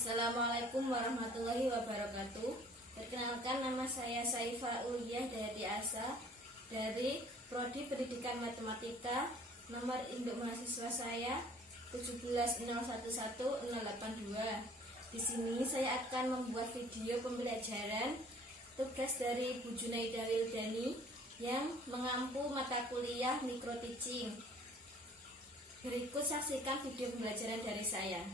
Assalamualaikum warahmatullahi wabarakatuh. Perkenalkan, nama saya Saifah Uliyah Dayati Asa dari Prodi Pendidikan Matematika. Nomor induk mahasiswa saya 170111082. Di sini saya akan membuat video pembelajaran tugas dari Bu Junaida Wildani yang mengampu mata kuliah Micro Teaching. Berikut saksikan video pembelajaran dari saya.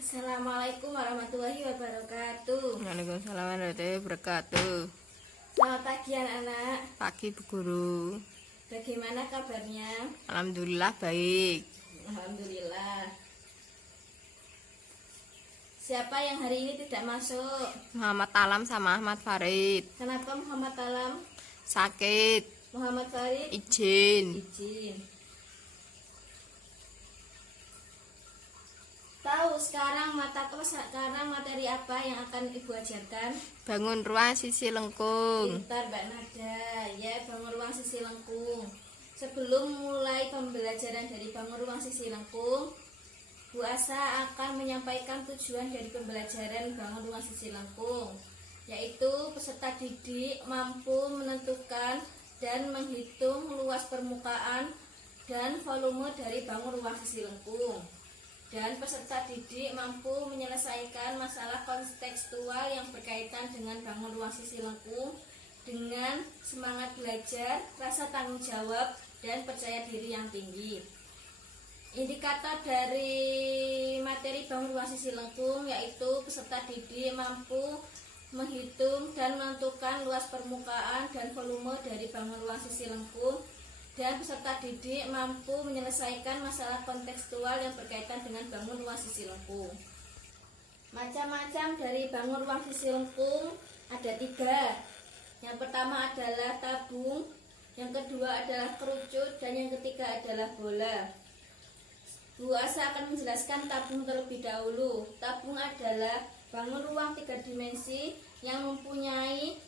Assalamualaikum warahmatullahi wabarakatuh. Waalaikumsalam warahmatullahi wabarakatuh. Selamat pagi anak-anak. Pagi Bu Guru. Bagaimana kabarnya? Alhamdulillah baik. Alhamdulillah. Siapa yang hari ini tidak masuk? Muhammad Alam sama Ahmad Farid. Kenapa Muhammad Alam? Sakit. Muhammad Farid? Izin. Tahu sekarang materi apa yang akan Ibu ajarkan? Bangun ruang sisi lengkung. Pintar Mbak Nada. Ya, bangun ruang sisi lengkung. Sebelum mulai pembelajaran dari bangun ruang sisi lengkung, Bu Asa akan menyampaikan tujuan dari pembelajaran bangun ruang sisi lengkung, yaitu peserta didik mampu menentukan dan menghitung luas permukaan dan volume dari bangun ruang sisi lengkung. Dan peserta didik mampu menyelesaikan masalah kontekstual yang berkaitan dengan bangun ruang sisi lengkung dengan semangat belajar, rasa tanggung jawab, dan percaya diri yang tinggi. Indikator dari materi bangun ruang sisi lengkung yaitu peserta didik mampu menghitung dan menentukan luas permukaan dan volume dari bangun ruang sisi lengkung, dan peserta didik mampu menyelesaikan masalah kontekstual yang berkaitan dengan bangun ruang sisi lengkung. Macam-macam dari bangun ruang sisi lengkung ada 3. Yang pertama adalah tabung, yang kedua adalah kerucut, dan yang ketiga adalah bola. Bu Asa akan menjelaskan tabung terlebih dahulu. Tabung adalah bangun ruang 3 dimensi yang mempunyai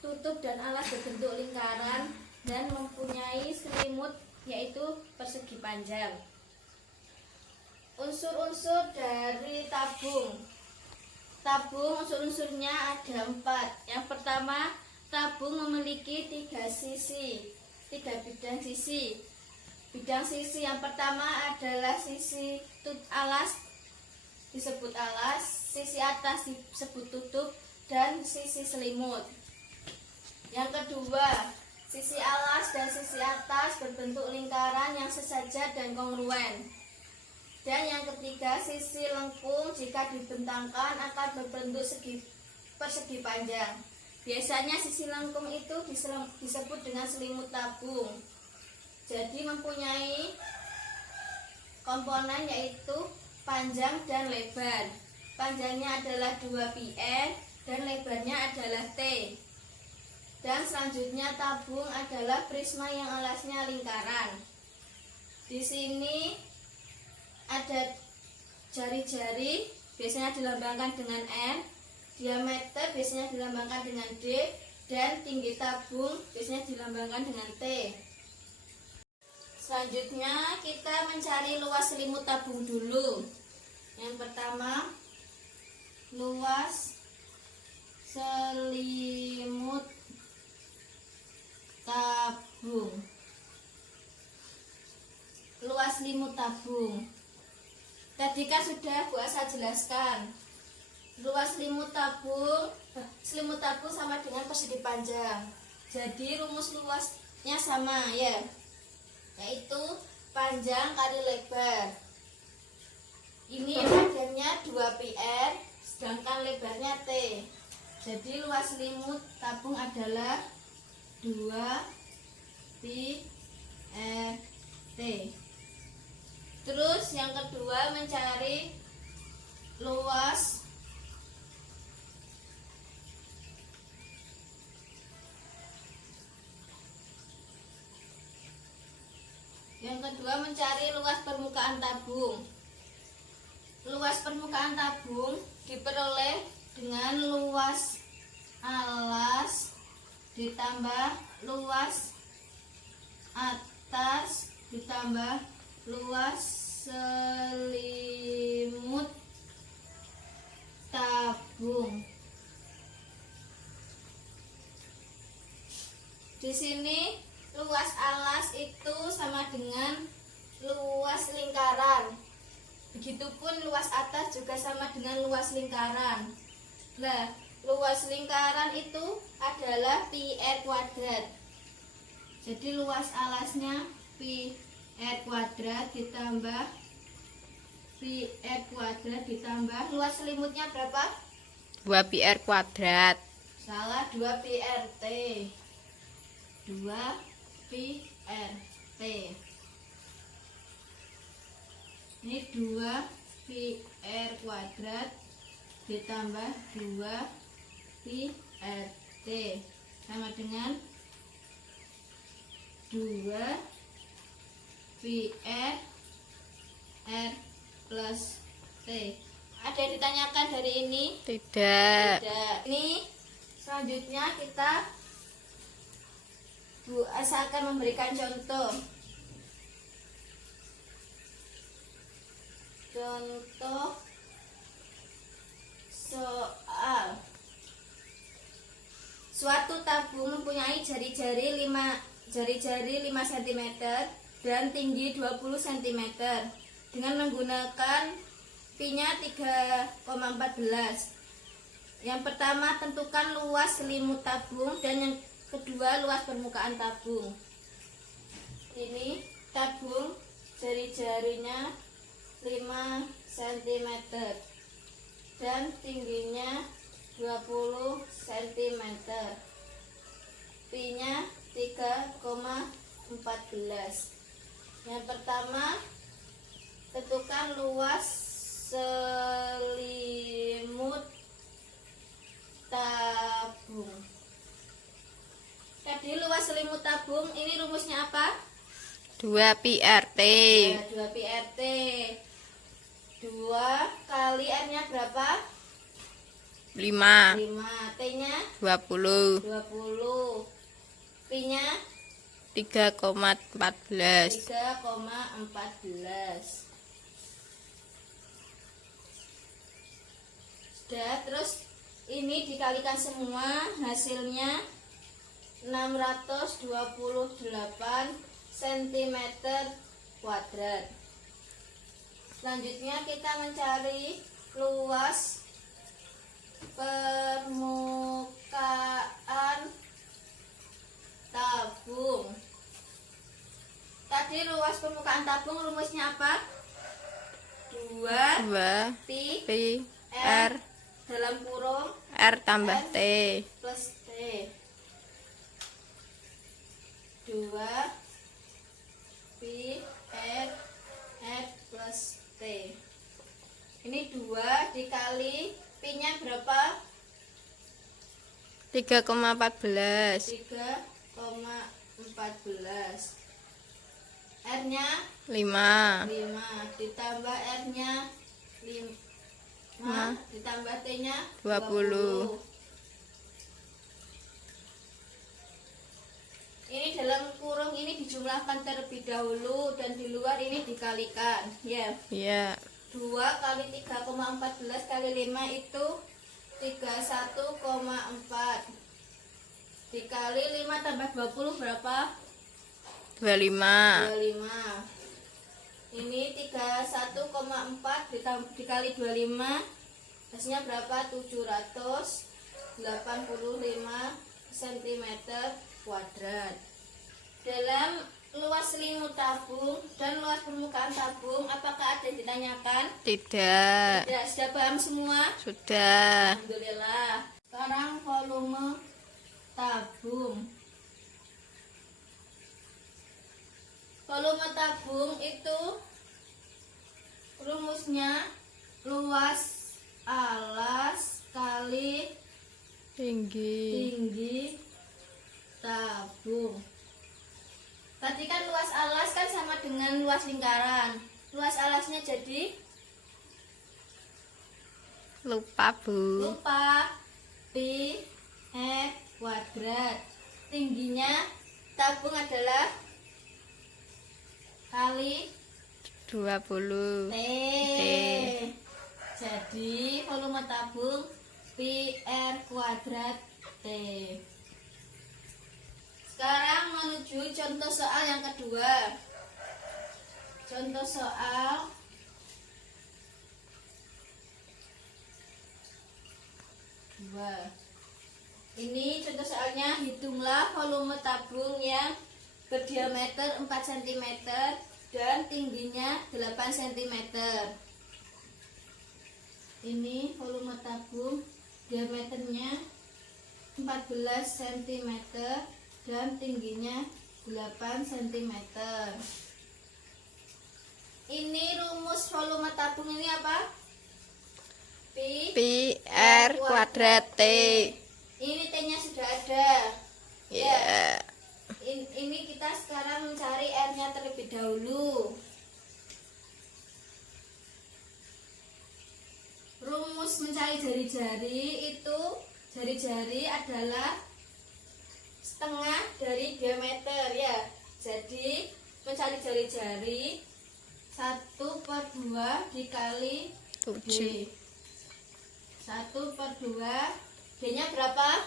tutup dan alas berbentuk lingkaran dan mempunyai selimut yaitu persegi panjang. Unsur-unsur dari tabung. Tabung unsur-unsurnya ada 4. Yang pertama, tabung memiliki 3 sisi, 3 bidang sisi. Bidang sisi yang pertama adalah sisi alas, disebut alas, sisi atas disebut tutup, dan sisi selimut. Yang kedua, sisi alas dan sisi atas berbentuk lingkaran yang sesaja dan kongruen. Dan yang ketiga, sisi lengkung jika dibentangkan akan berbentuk persegi panjang. Biasanya sisi lengkung itu disebut dengan selimut tabung. Jadi mempunyai komponen yaitu panjang dan lebar. Panjangnya adalah 2 pi dan lebarnya adalah T. Dan selanjutnya tabung adalah prisma yang alasnya lingkaran. Di sini ada jari-jari, biasanya dilambangkan dengan N, diameter biasanya dilambangkan dengan D, dan tinggi tabung biasanya dilambangkan dengan T. Selanjutnya kita mencari luas selimut tabung dulu. Yang pertama, luas selimut tabung. Luas selimut tabung. Tadi kan sudah Bu Asa jelaskan. Luas selimut tabung sama dengan persegi panjang. Jadi rumus luasnya sama ya, yaitu panjang kali lebar. Ini panjangnya 2 pi, sedangkan lebarnya T. Jadi luas selimut tabung adalah 2 pi T. Terus yang kedua mencari luas permukaan tabung. Luas permukaan tabung diperoleh dengan luas alas ditambah luas atas ditambah luas selimut tabung. Di sini luas alas itu sama dengan luas lingkaran. Begitupun luas atas juga sama dengan luas lingkaran. Nah, luas lingkaran itu adalah pi r kuadrat. Jadi luas alasnya pi r kuadrat ditambah pi r kuadrat ditambah luas selimutnya berapa? 2 pi r kuadrat. Salah, 2 pi r t. 2 pi r t. Ini 2 pi r kuadrat ditambah 2 pi r t sama dengan 2 pi r plus t. Ada yang ditanyakan dari ini? Tidak. Tidak. Ini selanjutnya kita Bu Asa akan memberikan contoh. Contoh soal. Suatu tabung mempunyai jari-jari 5 cm dan tinggi 20 cm dengan menggunakan pi-nya 3,14. Yang pertama, tentukan luas selimut tabung dan yang kedua luas permukaan tabung. Ini tabung jari-jarinya 5 cm dan tingginya 20 cm. Pi-nya 3,14. Yang pertama, tentukan luas selimut tabung. Tadi luas selimut tabung, ini rumusnya apa? 2 pi r t. Ya, 2 pi r t. 2 kali r-nya berapa? 5. 5. T-nya 20. 20. Pi-nya 3,14. 3,14. Sudah, terus ini dikalikan semua, hasilnya 628 cm kuadrat. Selanjutnya kita mencari luas permukaan tabung. Tadi luas permukaan tabung rumusnya apa? 2 2 pi pi r r dalam kurung r tambah t. plus t. 2 pi r plus t. Ini 2 dikali pi-nya berapa? 3,14. 3,14. R-nya 5. 5 ditambah R-nya 5 ditambah T-nya 20. Ini dalam kurung ini dijumlahkan terlebih dahulu dan di luar ini dikalikan, ya. Ya. 2 kali 3,14 kali 5 itu 31,4. Dikali 5 tambah 20 berapa? 25. 25. Ini 31,4 dikali 25 hasilnya berapa? 785 cm kuadrat. Dalam luas selimut tabung dan luas permukaan tabung, apakah ada yang ditanyakan? Tidak. Tidak, sudah paham semua? Sudah. Alhamdulillah. Sekarang volume tabung. Volume tabung itu rumusnya luas alas kali Tinggi. tinggi tabung. Tadi kan luas alas kan sama dengan luas lingkaran. Luas alasnya jadi Lupa, Bu. lupa pi r kuadrat. Tingginya tabung adalah kali 20. T. T. Jadi volume tabung pi R kuadrat T. Sekarang menuju contoh soal yang kedua. Contoh soal dua. Ini contoh soalnya, hitunglah volume tabung yang berdiameter 4 cm dan tingginya 8 cm. Ini volume tabung, diameternya 14 cm dan tingginya 8 cm. Ini rumus volume tabung ini apa? Pi R kuadrat T. Ini T-nya sudah ada. Ya. Ini kita sekarang mencari R-nya terlebih dahulu. Rumus mencari jari-jari itu, jari-jari adalah setengah dari diameter ya. Jadi mencari jari-jari 1/2 dikali 7. D. 1/2, D-nya berapa?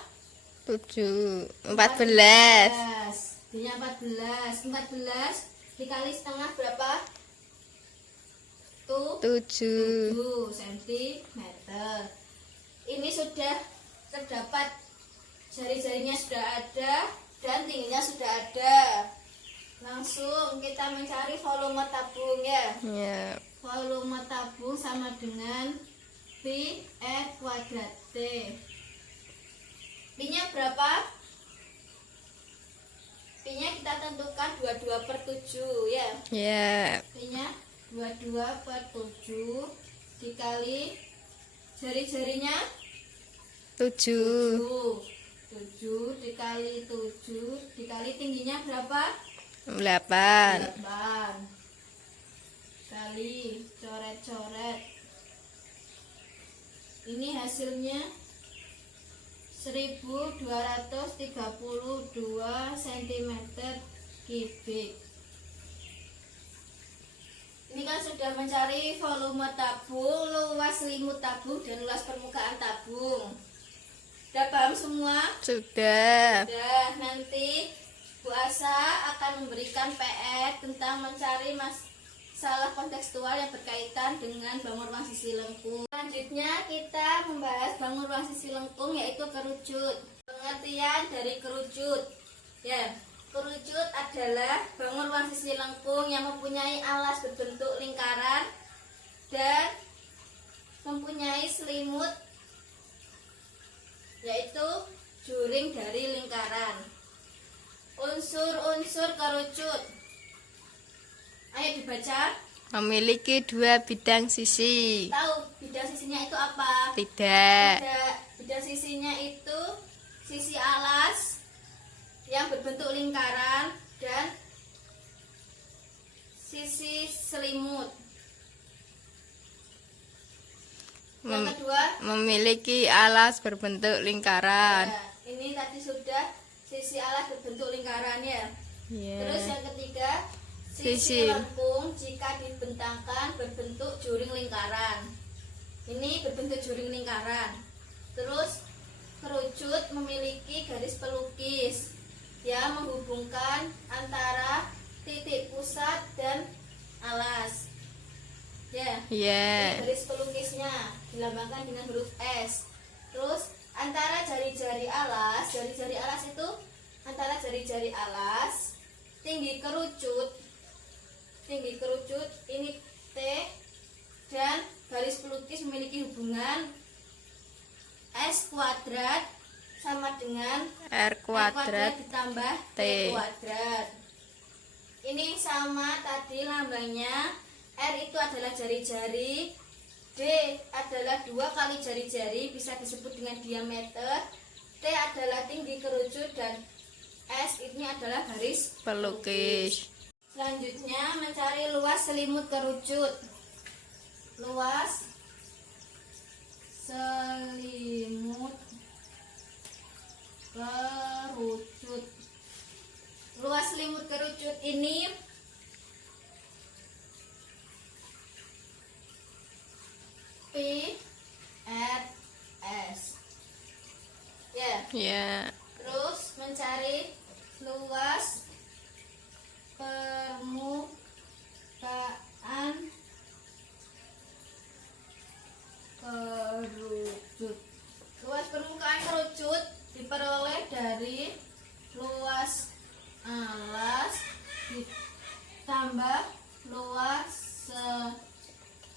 7. 14. D-nya 14. 14 dikali setengah berapa? 7. 7 cm. Ini sudah terdapat, jari-jarinya sudah ada dan tingginya sudah ada. Langsung kita mencari volume tabung ya. Ya. Volume tabung sama dengan pi R kuadrat T. Pi-nya berapa? Pi-nya kita tentukan 22/7 ya. Ya. Pi-nya 22/7 dikali jari-jarinya 7. 7 dikali 7 dikali tingginya berapa? 8. 8 kali coret-coret. Ini hasilnya 1232 cm kubik. Ini kan sudah mencari volume tabung, luas selimut tabung, dan luas permukaan tabung. Sudah paham semua? Sudah. Sudah. Nanti Bu Asa akan memberikan PR tentang mencari masalah kontekstual yang berkaitan dengan bangun ruang sisi lengkung. Selanjutnya kita membahas bangun ruang sisi lengkung, yaitu kerucut. Pengertian dari kerucut. Ya, kerucut adalah bangun ruang sisi lengkung yang mempunyai alas berbentuk lingkaran dan mempunyai selimut, yaitu juring dari lingkaran. Unsur-unsur kerucut. Ayo dibaca. Memiliki 2 bidang sisi. Tahu bidang sisinya itu apa? Tidak. Bidang sisinya itu sisi alas yang berbentuk lingkaran dan sisi selimut. Yang kedua, Memiliki alas berbentuk lingkaran. ya, ini tadi sudah sisi alas berbentuk lingkaran ya. Ya. Terus yang ketiga, Sisi. sisi lengkung jika dibentangkan berbentuk juring lingkaran. Ini berbentuk juring lingkaran. Terus kerucut memiliki garis pelukis yang menghubungkan antara titik pusat dan alas. Ya. Ya. Ini garis pelukisnya dilambangkan dengan huruf S. Terus antara jari-jari alas itu antara jari-jari alas, tinggi kerucut ini T, dan garis pelukis memiliki hubungan S kuadrat sama dengan R kuadrat ditambah T T. kuadrat. Ini sama tadi lambangnya. R itu adalah jari-jari, D adalah 2 kali jari-jari, bisa disebut dengan diameter, T adalah tinggi kerucut, dan S ini adalah garis pelukis. Selanjutnya mencari luas selimut kerucut. Luas selimut kerucut. Luas selimut kerucut ini Pi R S. Ya. Ya. Terus mencari luas permukaan kerucut. Luas permukaan kerucut diperoleh dari luas alas ditambah luas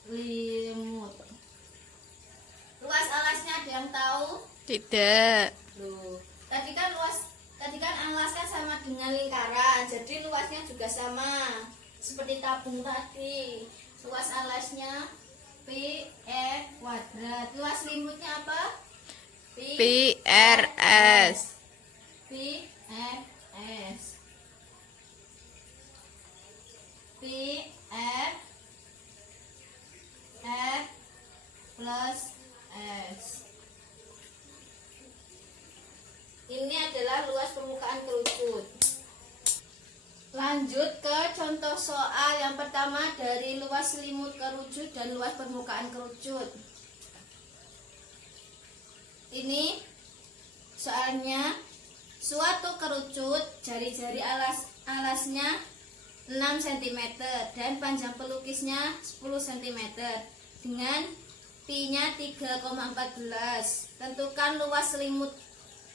selimut. Luas alasnya ada yang tahu? Tidak. Loh, tadi kan alas kan sama dengan lingkaran, jadi luasnya juga sama seperti tabung tadi. Luas alasnya pi r kuadrat. Luas selimutnya apa? Pi R S. Pi r s. Pi r plus s. Ini adalah luas permukaan kerucut. Lanjut ke contoh soal yang pertama dari luas selimut kerucut dan luas permukaan kerucut. Ini soalnya suatu kerucut jari-jari alasnya 6 cm dan panjang pelukisnya 10 cm dengan pi-nya 3,14. Tentukan luas selimut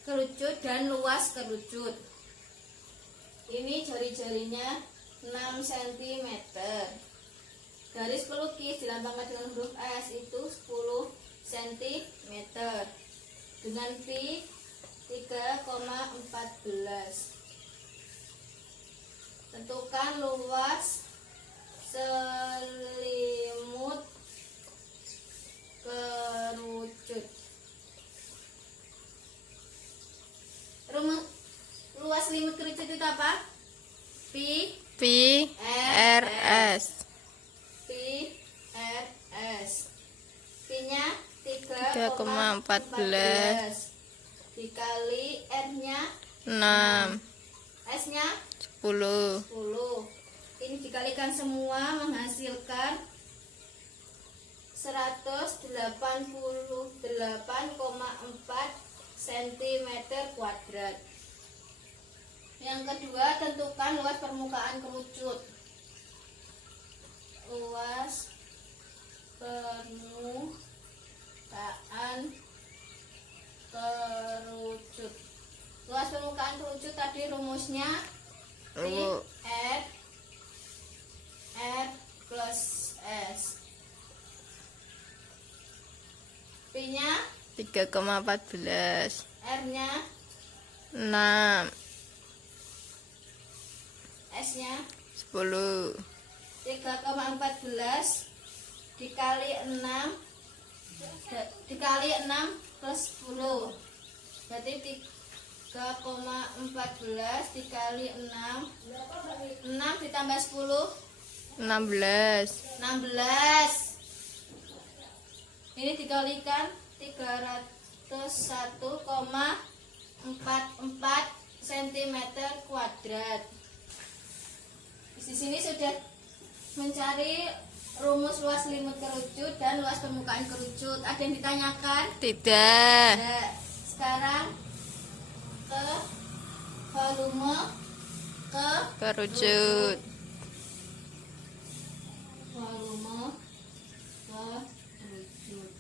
kerucut dan luas kerucut. Ini jari-jarinya 6 cm. Garis pelukis dilambangkan dengan huruf S itu 10 cm dengan pi 3,14. Tentukan luas selimut kerucut. Luas selimut kerucut itu apa? Pi R S. Pi R S. Pi-nya 3,14 dikali R-nya 6. S-nya 10. 10. Ini dikalikan semua menghasilkan 188,4 cm kuadrat. Yang kedua, tentukan luas permukaan kerucut. Luas permukaan kerucut. Luas permukaan kerucut tadi rumusnya pi R plus S. Pi-nya 3,14. R-nya 6. S-nya 10. 3,14 dikali 6 plus 10 berarti 3,14 dikali 6 ditambah 10 16. Ini dikalikan 301,44 cm kuadrat. Di sini sudah mencari rumus luas selimut kerucut dan luas permukaan kerucut. Ada yang ditanyakan? Tidak. Nah, sekarang ke volume Kerucut. Volume kerucut.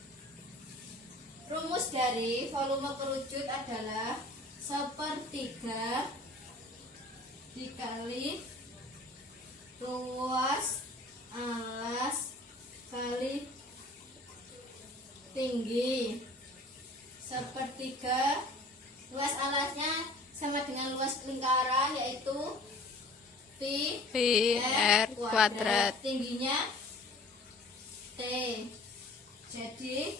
Rumus dari volume kerucut adalah 1/3 dikali luas alas kali tinggi. 1/3 luas alasnya sama dengan luas lingkaran, yaitu pi R kuadrat. tingginya T. Jadi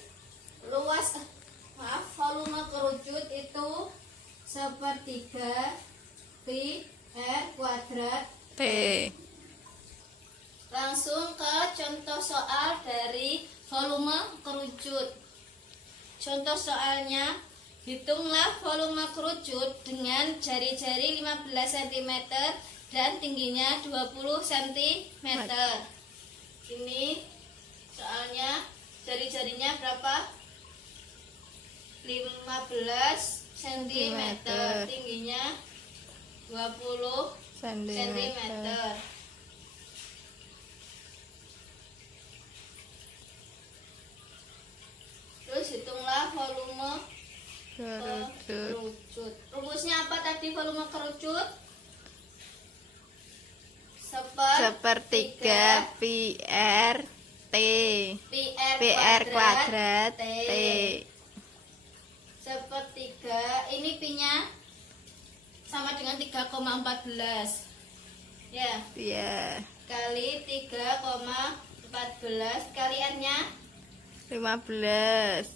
volume kerucut itu 1/3 pi R kuadrat T. Langsung ke contoh soal dari volume kerucut. Contoh soalnya, hitunglah volume kerucut dengan jari-jari 15 cm dan tingginya 20 cm. Ini soalnya dari jari-jarinya berapa? 15 cm. Tingginya 20 cm. Terus hitunglah volume kerucut. Rumusnya apa tadi volume kerucut? Sepertiga pi r t PR kuadrat T. Sepertiga, ini pi-nya sama dengan 3,14 ya. Iya. Kali 3,14 kali R-nya 15.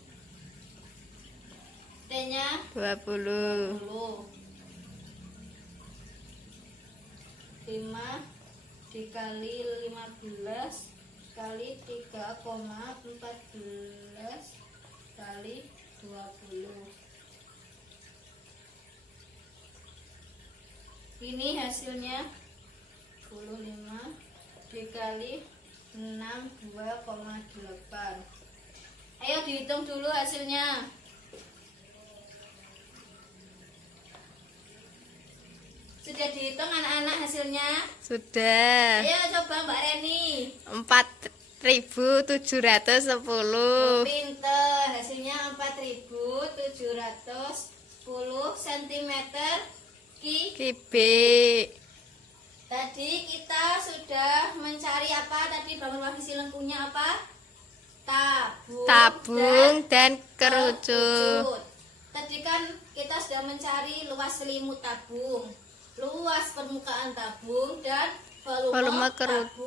T-nya 20. 5 dikali 15 kali 3,14 kali 20. Ini hasilnya 25 dikali 6 2,8. Ayo dihitung dulu hasilnya. Sudah dihitung anak-anak hasilnya? Sudah. Ayo coba Mbak Reni. 4.710. Pinter, hasilnya 4.710 cm kubik. Tadi kita sudah mencari apa? Tadi bangun posisi lengkungnya apa? Tabung dan kerucut. Tadi kan kita sudah mencari luas selimut tabung, luas permukaan tabung, dan volume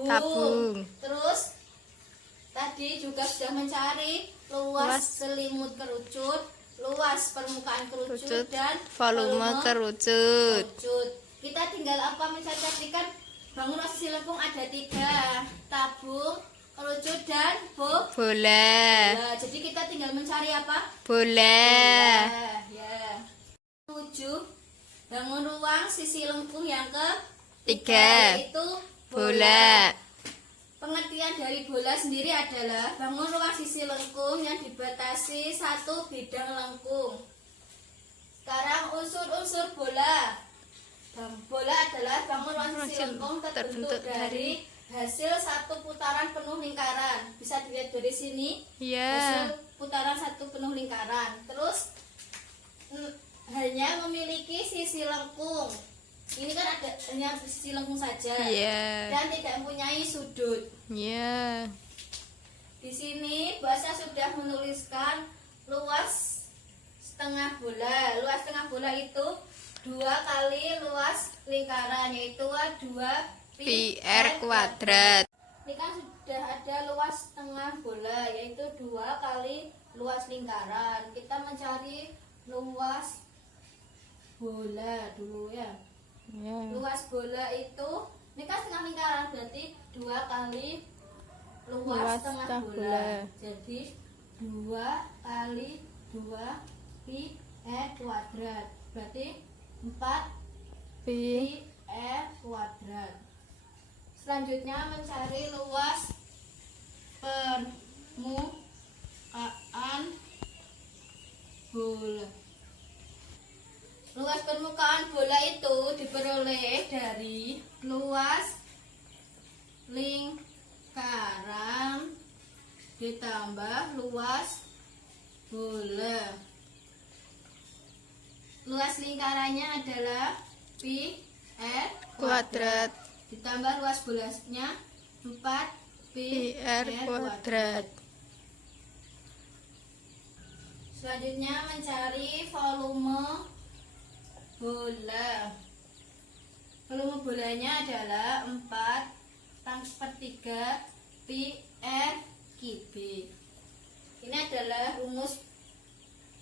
tabung. Terus tadi juga sudah mencari luas selimut kerucut, luas permukaan kerucut, dan volume kerucut. Kita tinggal apa mencari? Tadi kan bangun posisi lengkung ada 3, tabung, kerucut, dan bola. Nah, jadi kita tinggal mencari apa? Bola. Ya. 7. Bangun ruang sisi lengkung yang Tiga. yaitu Bola. Pengertian dari bola sendiri adalah bangun ruang sisi lengkung yang dibatasi satu bidang lengkung. Sekarang unsur-unsur bola. Bola adalah bangun ruang sisi lengkung terbentuk dari hasil satu putaran penuh lingkaran. Bisa dilihat dari sini. Ya. Hasil putaran satu penuh lingkaran. Terus hanya memiliki sisi lengkung. Ini kan ada hanya sisi lengkung saja. Iya. Dan tidak mempunyai sudut. Iya. Di sini bahasa sudah menuliskan luas setengah bola. Luas setengah bola itu 2 kali luas lingkaran, yaitu 2 pi r kuadrat. Ini kan sudah ada luas setengah bola, yaitu 2 kali luas lingkaran. Kita mencari luas bola dulu ya. Ya. Luas bola itu, ini kan setengah lingkaran, berarti 2 kali luas setengah bola. Jadi 2 kali 2 pi r kuadrat, berarti 4 pi r kuadrat. Selanjutnya mencari luas permukaan bola. Luas permukaan bola itu diperoleh dari luas lingkaran ditambah luas bola. Luas lingkarannya adalah pi r Kuadrat. ditambah luas bolanya 4 pi r kuadrat. Selanjutnya mencari volume bola. Volume bolanya adalah 4/3 pi r kubik. Ini adalah rumus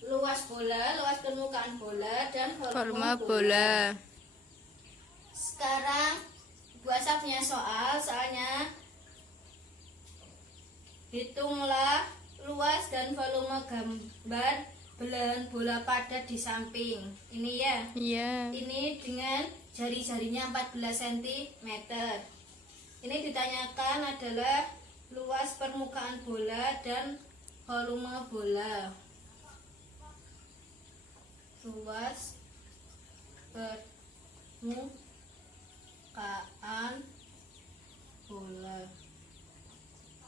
luas bola, luas permukaan bola, dan Volume bola. Sekarang Bu Asa punya soalnya hitunglah luas dan volume gambar belahan bola padat di samping. Ini ya. Iya. Ini dengan jari-jarinya 14 cm. Ini ditanyakan adalah luas permukaan bola dan volume bola. Luas permukaan bola.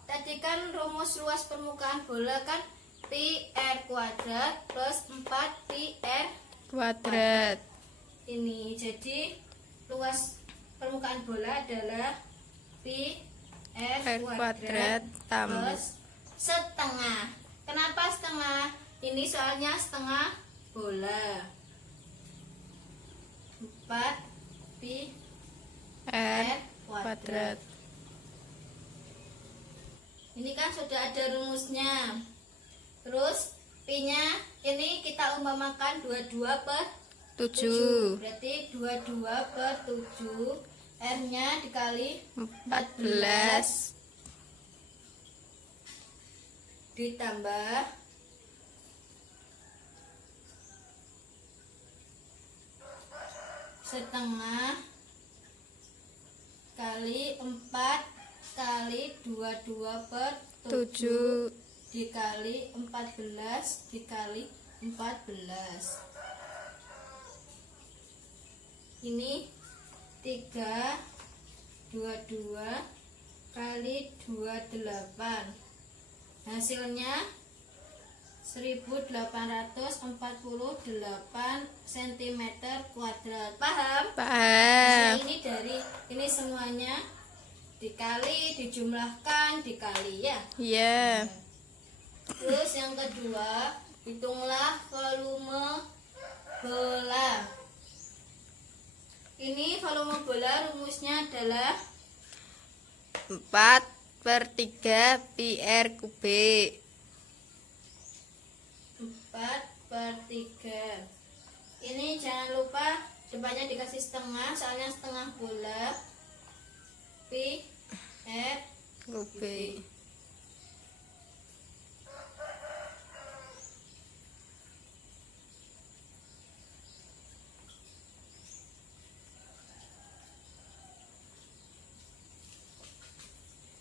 Tadi kan rumus luas permukaan bola kan pi r kuadrat plus 4 pi r Kuadrat. ini. Jadi luas permukaan bola adalah pi r R kuadrat tambah plus setengah. Kenapa setengah? Ini soalnya setengah bola. 4 pi R r kuadrat. kuadrat. Ini kan sudah ada rumusnya. Terus pi-nya ini kita umpamakan 22 per 7. Berarti 22 per 7. R-nya dikali 14. ditambah setengah kali 4 kali 22 per 7 7. dikali 14 dikali 14. Ini 322 kali 28. Hasilnya 1848 cm kuadrat. Paham? Paham. Nah, ini semuanya dikali, dijumlahkan, dikali ya. Iya. Terus yang kedua, hitunglah volume bola. Ini volume bola rumusnya adalah 4/3 pi r kubik. 4/3. Ini jangan lupa depannya dikasih setengah, soalnya setengah bola. Pi r Kubik.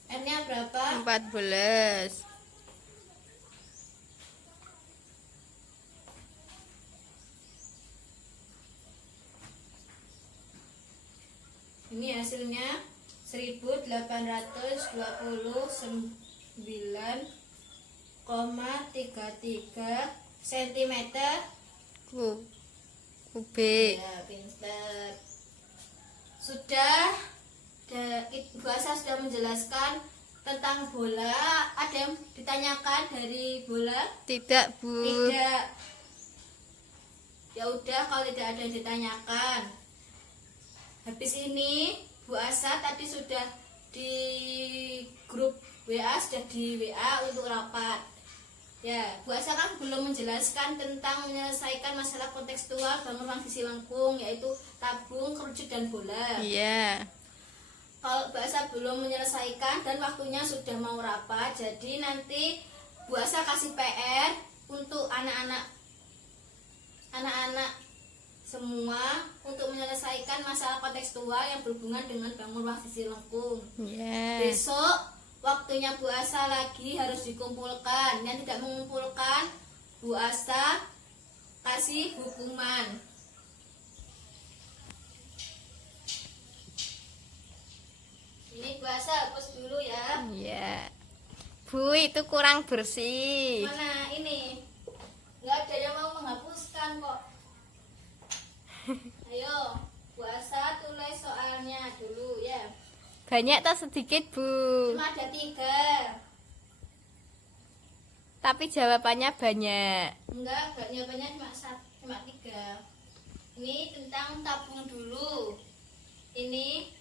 R-nya berapa? 14. Ini hasilnya 1829,33 cm Kubik. ya. Pinter. Sudah Ibu Asa sudah menjelaskan tentang bola. Ada yang ditanyakan dari bola? Tidak, Bu. Tidak. Ya udah, kalau tidak ada yang ditanyakan, habis ini Bu Asa tadi sudah di grup WA, sudah di WA untuk rapat. Ya, Bu Asa kan belum menjelaskan tentang menyelesaikan masalah kontekstual bangun ruang sisi lengkung, yaitu tabung, kerucut, dan bola. Iya. Kalau Bu Asa belum menyelesaikan dan waktunya sudah mau rapat, jadi nanti Bu Asa kasih PR untuk anak-anak semua untuk menyelesaikan masalah kontekstual yang berhubungan dengan bangun ruang sisi lengkung. Iya. Besok waktunya Bu Asa lagi harus dikumpulkan. Yang tidak mengumpulkan, Bu Asa kasih hukuman. Ini Bu Asa hapus dulu ya. Iya. Bu, itu kurang bersih. Mana ini? Nggak ada yang mau menghapuskan kok. Ayo, Bu Asa tulis soalnya dulu ya. Banyak atau sedikit, Bu? Cuma ada 3. Tapi jawabannya banyak. Enggak jawabannya cuma 3. Ini tentang tabung dulu. Ini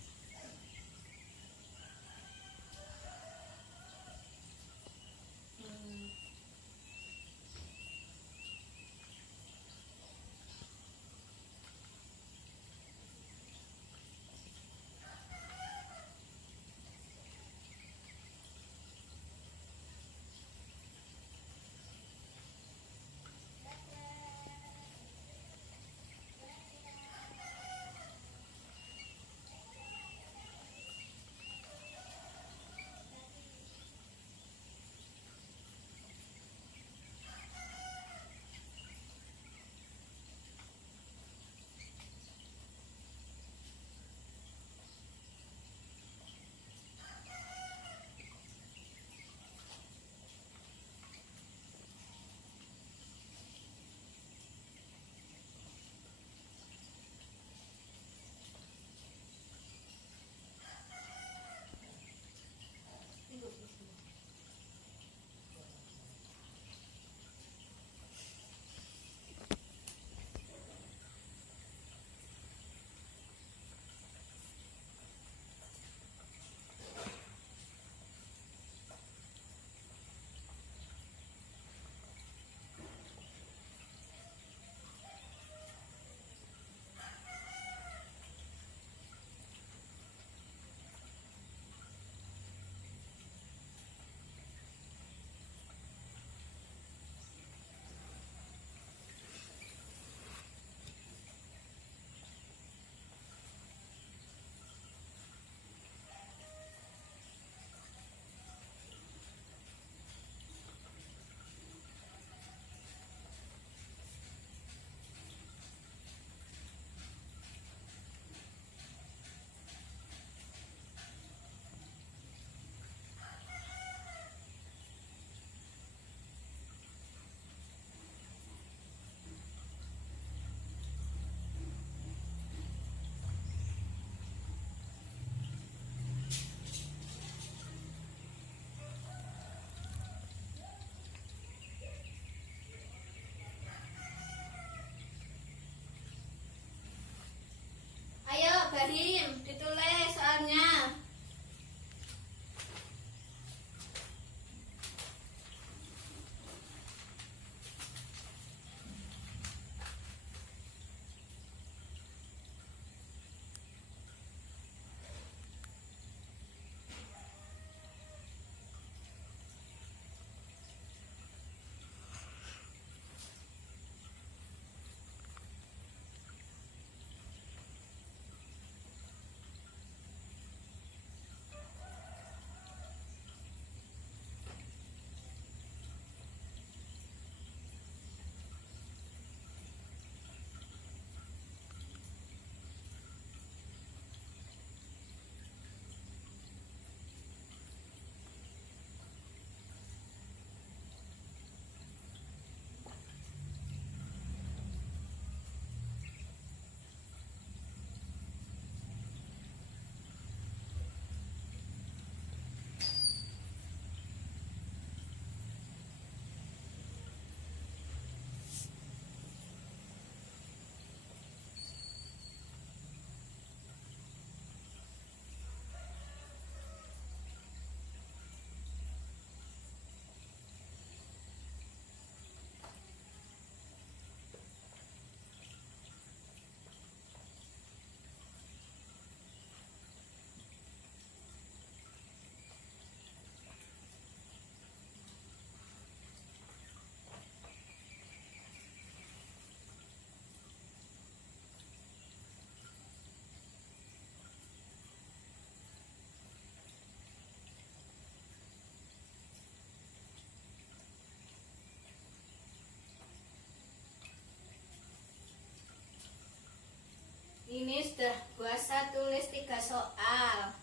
Ini sudah Bu Asa tulis 3 soal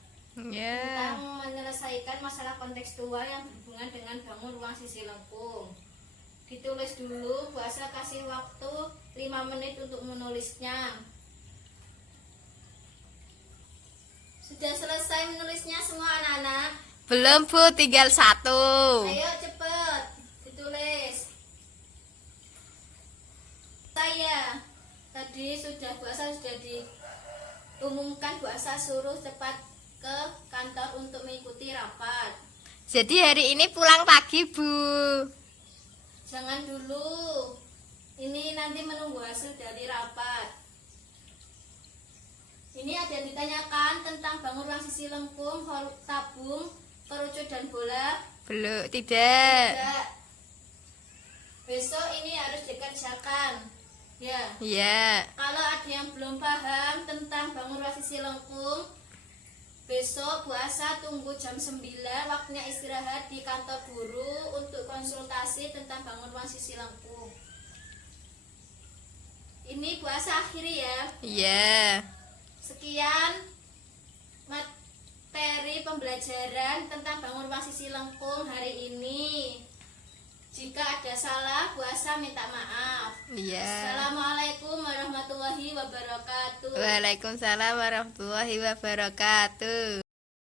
Ya. tentang menyelesaikan masalah kontekstual yang berhubungan dengan bangun ruang sisi lengkung. Ditulis dulu, Bu Asa kasih waktu 5 menit untuk menulisnya. Sudah selesai menulisnya semua anak-anak? Belum Bu, tinggal 1. Ayo cepet ditulis. Saya tadi sudah Bu Asa sudah diumumkan, Bu Asa suruh cepat ke kantor untuk mengikuti rapat. Jadi hari ini pulang pagi Bu. Jangan dulu. Ini nanti menunggu hasil dari rapat. Ini ada yang ditanyakan tentang bangun ruang sisi lengkung, tabung, kerucut dan bola. Belum, tidak. Tidak. Besok ini harus dikerjakan. Ya. Ya. Kalau ada yang belum paham tentang bangun ruang sisi lengkung, besok Bu Asa tunggu jam 9 waktunya istirahat di kantor guru untuk konsultasi tentang bangun ruang sisi lengkung. Ini Bu Asa akhiri ya. Ya. Sekian materi pembelajaran tentang bangun ruang sisi lengkung hari ini. Jika ada salah, Bu Asa minta maaf. Ya. Assalamualaikum warahmatullahi wabarakatuh. Waalaikumsalam warahmatullahi wabarakatuh.